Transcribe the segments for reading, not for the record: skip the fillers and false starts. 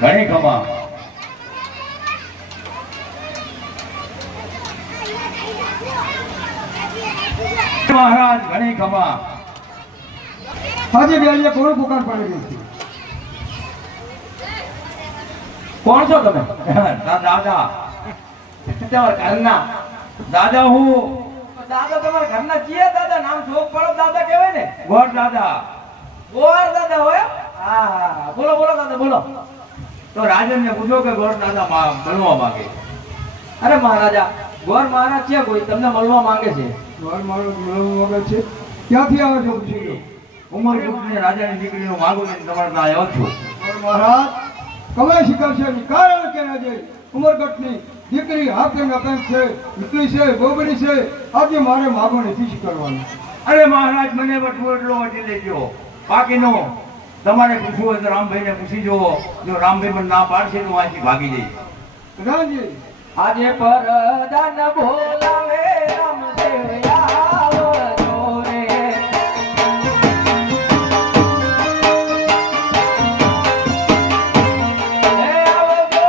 ઘણી ખમા મહારાજ ઘણી ખમા આજે બેલિયા કોણ પુકાર પાડી રહી છે? કોણ છો તમે? દાદા તમારા ઘરના દાદા હું દાદા તમારા ઘરના છીએ દાદા નામ શોક પડો દાદા કહેવાય ને ગોર દાદા ગોર દાદા હોય હા હા બોલો બોલો દાદા બોલો તો રાજન ને પૂછો કે ગોર દાદા મળવા માંગે. અરે મહારાજા ગોર મહારાજ છે કોઈ તમને મળવા માંગે છે. ઘર મારો મળવા માંગે છે. ક્યાંથી આવે છો પૂછી લો. ઉમરગુપ્ત ને રાજાની દીકરીનો માગું લઈને તમારા ત્યાં આવ્યો છું. ઘર મહારાજ કમાઈ શીખવશે નહીં. કારણ કે આજે ઉમરગઢની દીકરી હાથે નકન છે, દીકરી છે, ગોબડી છે. આજે મારે માગો નથી શીખવવાનું. અરે મહારાજ મને વટવો એટલો વટી લેજો. બાકીનો તમારે પૂછવું હોય તો રામભાઈને પૂછી જુઓ. જો રામભાઈ મને ના પાડશે તો હું અહીંથી ભાગી જઈશ. રામજી આજે પરદાન બોલાવે રામદેવ આવજો રે. હે આવજો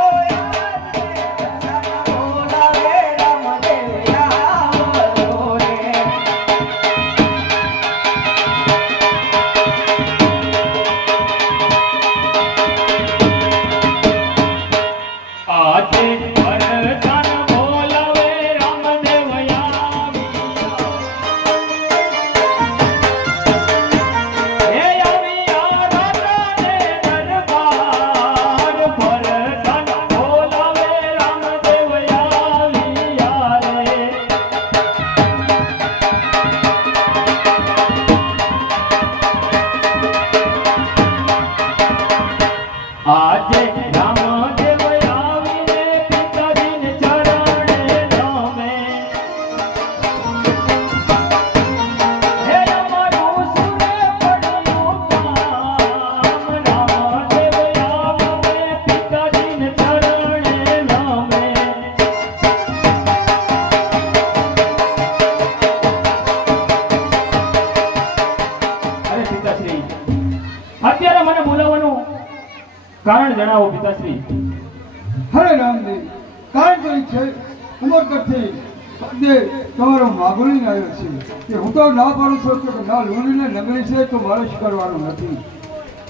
પરદાન બોલાવે રામદેવ આવજો રે. આજે વરદાન બોલાવે રામદેવ આવ્યા. હે આવ્યા રાજાને દરબાર. વરદાન બોલાવે રામદેવ આવ્યા રે. આજે રામદેવ આવીને પિતાજીને ચરણે નમે. હે અમારું સુરે પડ્યું કામ. રામદેવ આવીને પિતાજીને ચરણે નમે. અરે પિતાશ્રી અત્યારે મને બોલાવવાનું કારણ જણાવો પિતાશ્રી. હરે રામદેવ કારણ તો છે ઉમરગઢથી બધે તમારો માગો લઈને આવ્યો છે કે હું તો ના પાડું છું કે ના લોહીને નગરી છે તો મારે સ્વીકારવાનું નથી.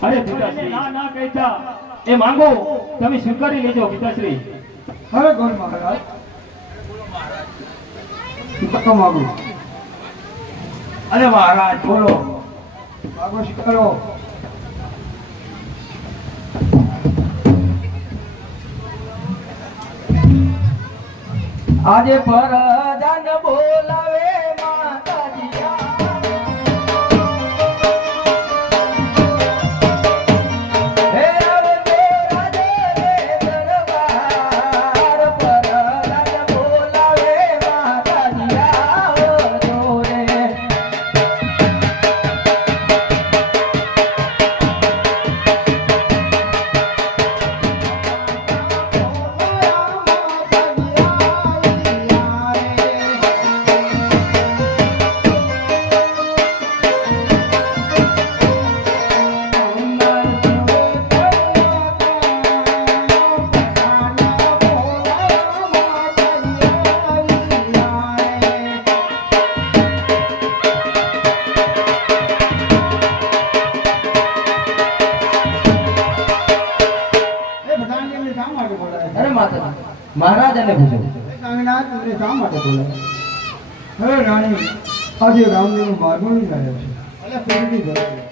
અરે પિતાશ્રી ના ના કહેતા એ માંગો તમે સ્વીકારી લેજો પિતાશ્રી. હરે ગોર મહારાજ તો માગો અરે મહારાજ બોલો. માગો સ્વીકારો. આજે પરદાન બોલાવે માતાજી હે આવજો રાજાને દરબાર. પરદાન બોલાવે માતાજી આવજો રે. વાત હતી મહારાજાને પૂછો કાંગના તમને શા માટે બોલાવે? હવે રાણી આજે રામદેવનું માર્ગો નહીં આવ્યો છે એટલે પેલી ભરતી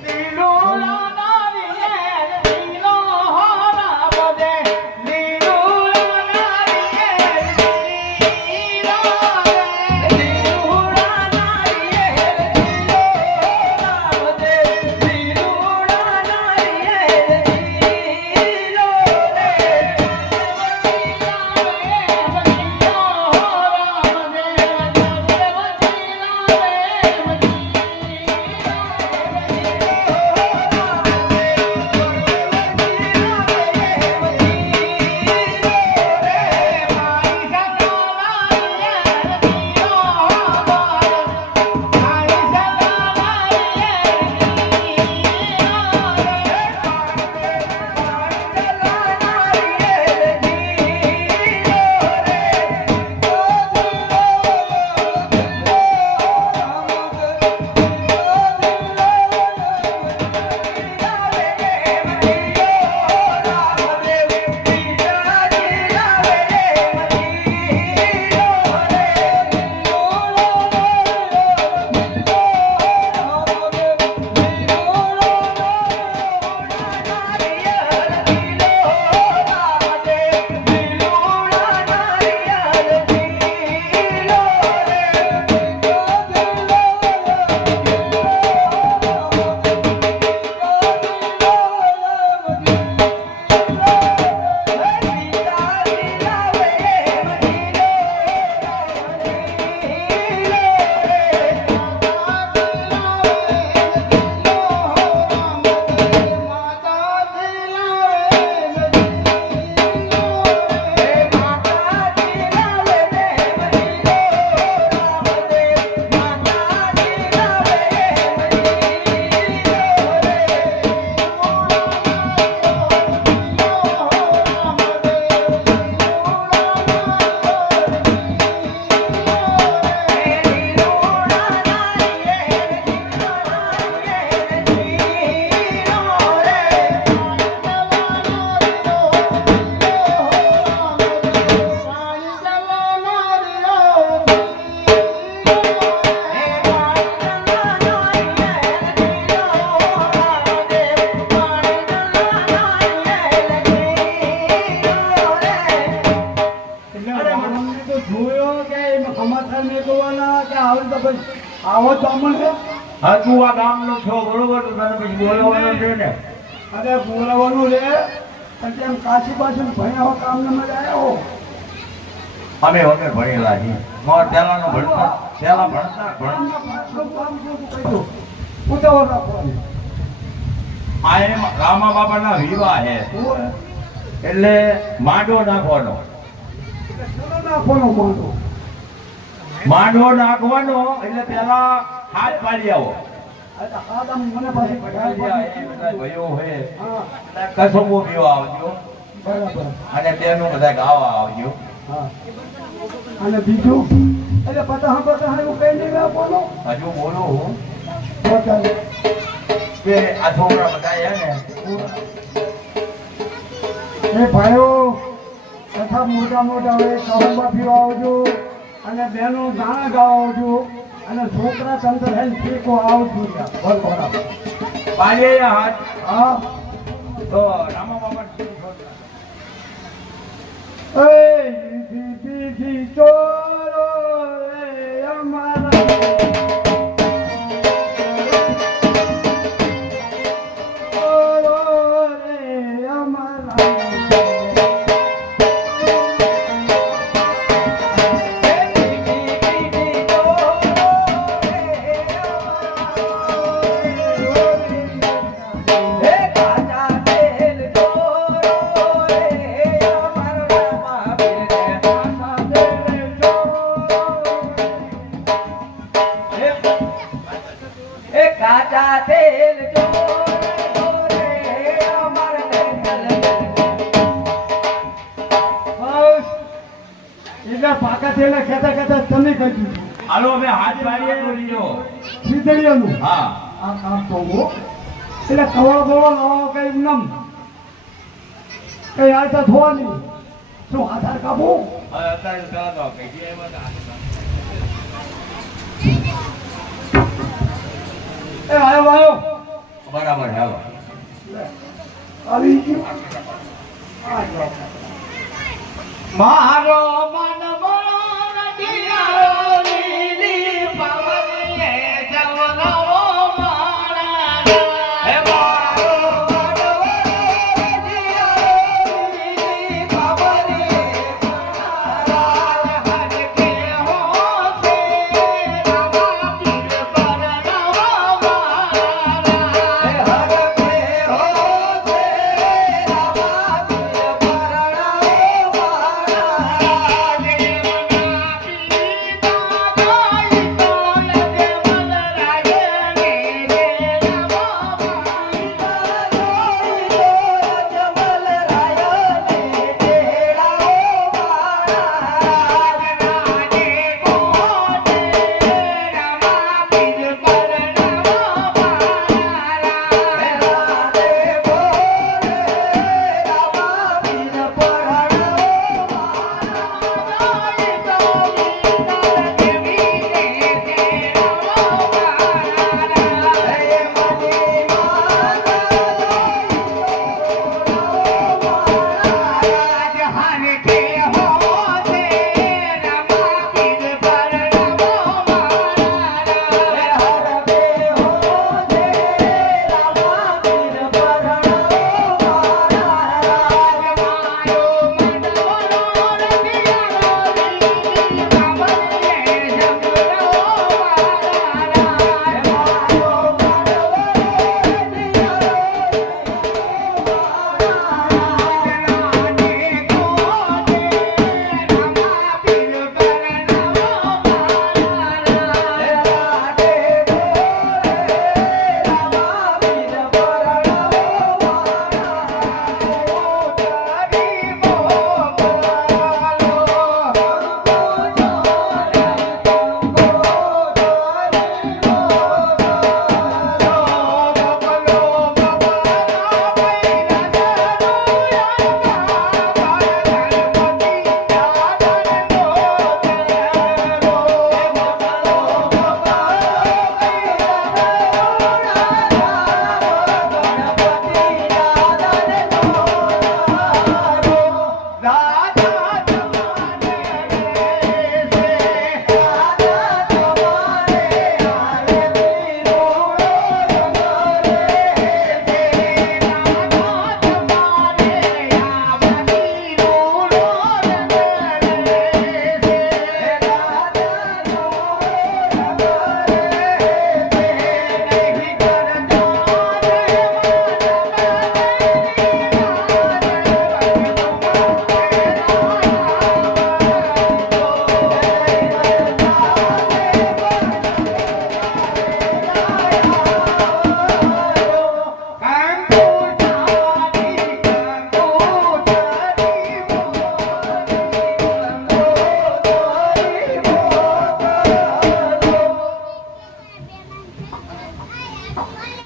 આવો તો અમલ છે હા તું આ ગામનો છો બરોબર તો તને પછી બોલાવવાનો છે ને અરે બોલાવાનું રે પણ તેમ કાશી પાછું ભણ્યા કામ ન મજા આવ્યો અમે વગર ભણેલા છીએ મોર પહેલાનો ભણતા પહેલા ભણતા ઉતાવળ રાખવાની આ એમ રામા બાપાના વિવાહ છે એટલે માંડવો નાખવાનો નાખવાનો માંડો માંડવો નાખવાનો એટલે પેલા હાથ પાડી આવો મને પાછી ભાઈઓ હે હા કસમો પીવા આવજો બરાબર અને તેનું બધા ગાવા આવજો હા અને બીજું એટલે પતા એવું કઈ નહીં આપવાનો હજુ બોલું હું બતાવે કે આ છોકરા બધા હે ને એ ભાઈઓ તથા મોટા મોટા હોય કહુંબા પીવા આવજો અને બહેનો ગાણા ગાવા આવજો અને છોકરા તંત્ર હે ફેંકો આવજો બરાબર પાડીએ હાથ હા તો રામા બાપા એ બીજી ચોરો રે અમારા ચોરો રે અમારા કાચા તેલ એટલે પાકા થયેલા કહેતા કહેતા તમે કહી દીધું હાલો હવે હાથ પાડીએ બોલીજો શીતળિયાનું હા આ કામ તો હો એટલે કવા બવા લાવો કઈ નમ કઈ આલતા થવાની શું આધાર કાપું હવે અત્યારે પેલા તો કહી દે એમાં તો એ આયો આયો બરાબર હાલો આવી ગયું મારો માનવ